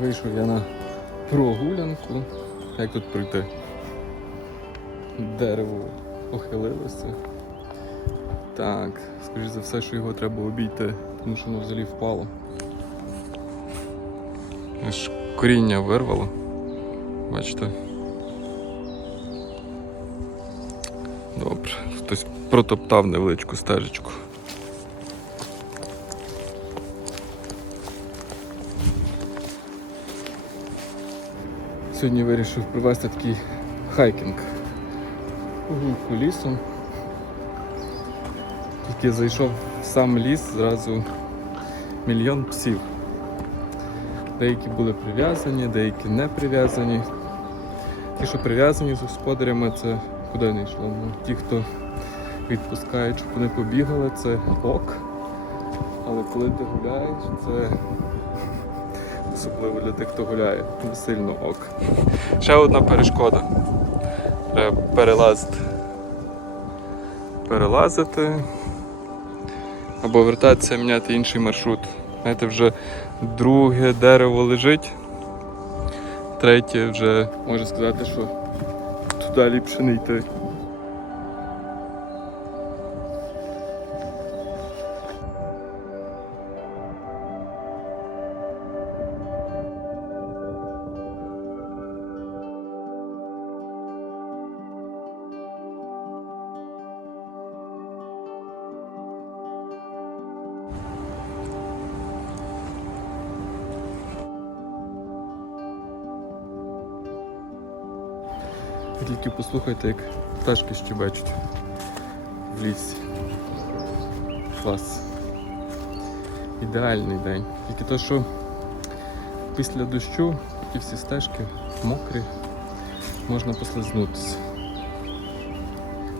Вийшов я на прогулянку. Як тут пройти? Дерево похилилося. Так, скоріш за все, що його треба обійти, тому що воно взагалі впало. Аж коріння вирвало. Бачите? Добре, хтось протоптав невеличку стежечку. Сьогодні вирішив провести такий хайкінг. Прогулку лісом. Тільки зайшов в сам ліс, зразу мільйон псів. Деякі були прив'язані, деякі не прив'язані. Ті, що прив'язані з господарями, це куди не йшло. Ну, ті, хто відпускають, щоб вони побігали, це ок. Але коли ти гуляєш, це особливо для тих, хто гуляє, сильно ок. Ще одна перешкода. Треба перелазити. Перелазити. Або вертатися, міняти інший маршрут. Знаєте, вже друге дерево лежить. Третє вже можу сказати, що туди ліпше не йти. Тільки послухайте, як пташки щебечуть в лісі. Клас. Ідеальний день. Тільки то, що після дощу ті всі стежки мокрі, можна послизнутися.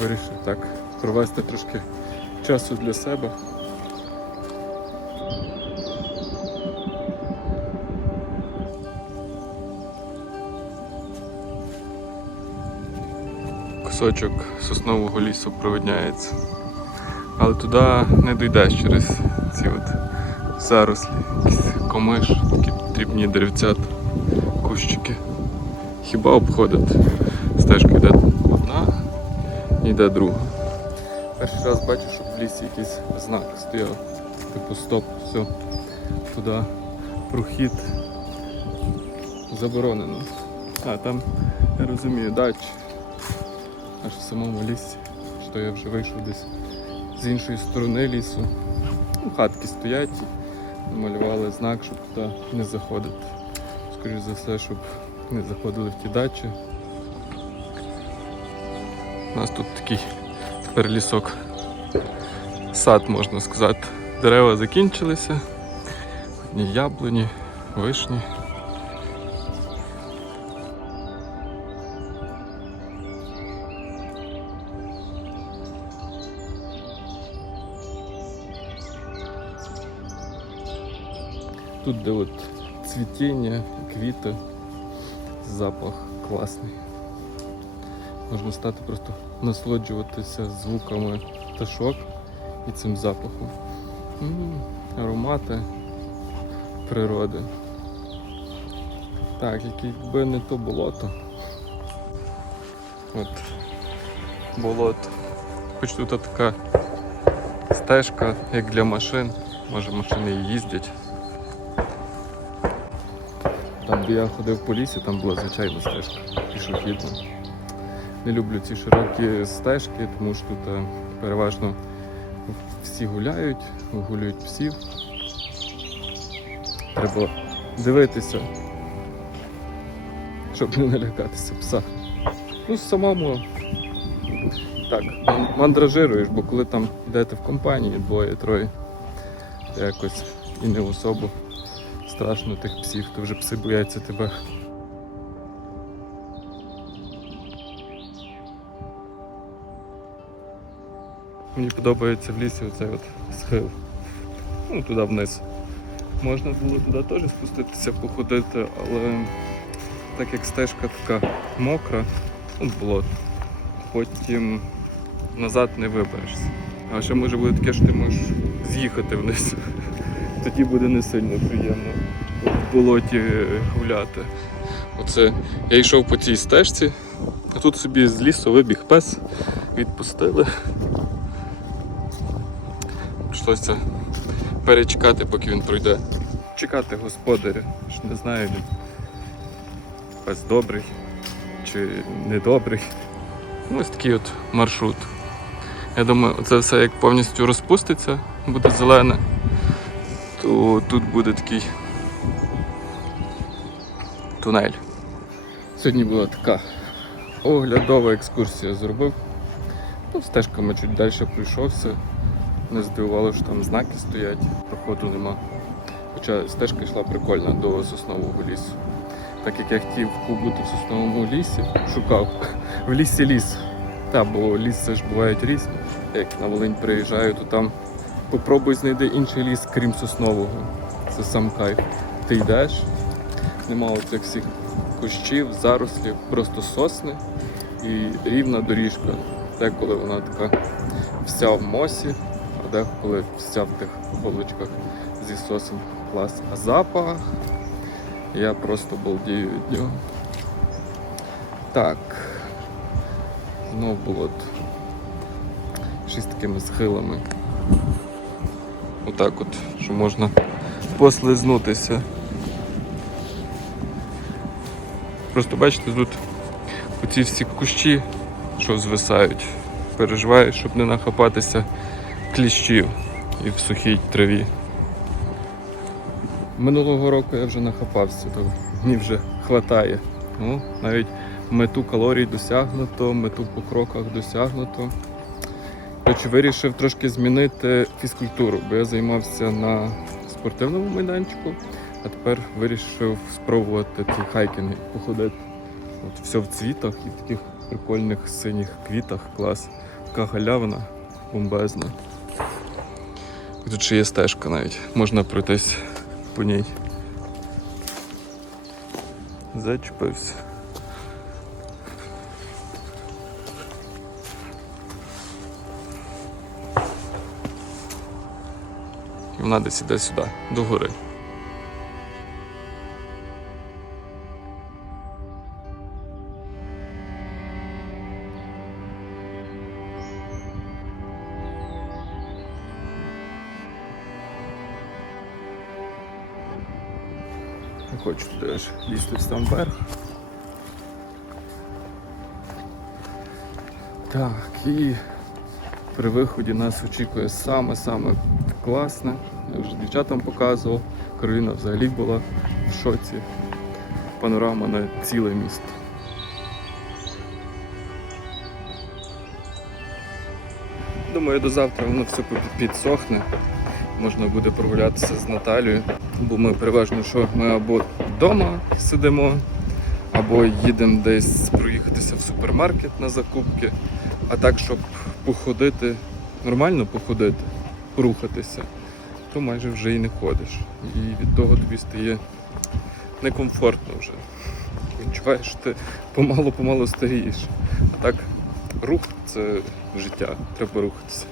Вирішив так провести трошки часу для себе. Кусочок соснового лісу провидняється. Але туди не дійдеш через ці от зарослі, комиш, такі дрібні деревцята, кущики. Хіба обходити. Стежка йде одна, і йде друга. Перший раз бачу, щоб в лісі якийсь знак стояв. Типу стоп, все. Туди прохід заборонено. А, там, я розумію, дачі аж в самому лісі, що я вже вийшов десь з іншої сторони лісу. Ну, хатки стоять, намалювали знак, щоб туди не заходити. Скоріше за все, щоб не заходили в ті дачі. У нас тут такий тепер лісок. Сад, можна сказати. Дерева закінчилися. Одні яблуні, вишні. Тут, де от цвітіння, квіти, запах класний. Можна стати просто насолоджуватися звуками пташок і цим запахом. М, Аромати природи. Так, якби не то болото. От болото. Хоч тут така стежка, як для машин. Може машини їздять. Там, я ходив по лісі, там була звичайна стежка, пішохідна. Не люблю ці широкі стежки, тому що тут е, переважно всі гуляють, вигулюють псів. Треба дивитися, щоб не налякатися пса. Ну, самому так, мандражируєш, бо коли там йдете в компанії двоє-троє, якось і не особо страшно тих псів, то вже пси бояться тебе. Мені подобається в лісі оцей от схил. Ну, туди вниз. Можна було туди теж спуститися, походити, але так як стежка така мокра, ну, було, потім назад не виберешся. А ще може бути таке, що ти можеш з'їхати вниз тоді буде не сильно приємно в болоті гуляти. Оце я йшов по цій стежці, а тут собі з лісу вибіг пес, відпустили. Прийшлося перечекати, поки він пройде. Чекати господаря. Ж не знаю, він пес добрий чи недобрий. Ну, Ось такий от маршрут. Я думаю, це все як повністю розпуститься, буде зелене, то тут буде такий тунель. Сьогодні була така оглядова екскурсія зробив. Ну, стежками чуть далі пройшовся. Не здивувало, що там знаки стоять, проходу нема. Хоча стежка йшла прикольна до соснового лісу. Так як я хотів побути в сосновому лісі, шукав в лісі ліс. Та, бо ліси ж бувають різні. Як на Волинь приїжджаю, то там попробуй знайди інший ліс, крім соснового. Це сам кайф. Ти йдеш, нема оцих всіх кущів, зарослів, просто сосни і рівна доріжка. Деколи вона така вся в мосі, а деколи вся в тих голочках зі сосен клас. А запах я просто балдію від нього. Так. Знов болото. Щось такими схилами. Отак от, що можна послизнутися. Просто бачите, тут оці всі кущі, що звисають. Переживаю, щоб не нахапатися кліщів і в сухій траві. Минулого року я вже нахапався, то мені вже хватає. Ну, навіть мету калорій досягнуто, мету по кроках досягнуто. Коротше, вирішив трошки змінити фізкультуру, бо я займався на спортивному майданчику, а тепер вирішив спробувати ці хайкінги, походити. От все в цвітах і в таких прикольних синіх квітах, клас. Така галявина бомбезна. Тут ще є стежка навіть, можна пройтись по ній. Зачепився. Вона десь іде сюди, до гори. Не хочу туди аж лізти в сам верх. Так, і при виході нас очікує саме-саме класне. Я вже дівчатам показував. Кароліна взагалі була в шоці. Панорама на ціле місто. Думаю, до завтра воно все підсохне. Можна буде прогулятися з Наталією. Бо ми переважно, що ми або вдома сидимо, або їдемо десь проїхатися в супермаркет на закупки. А так, щоб походити, нормально походити, порухатися, то майже вже і не ходиш. І від того тобі стає некомфортно вже. Відчуваєш, що ти помалу-помалу старієш. А так, рух це життя, треба рухатися.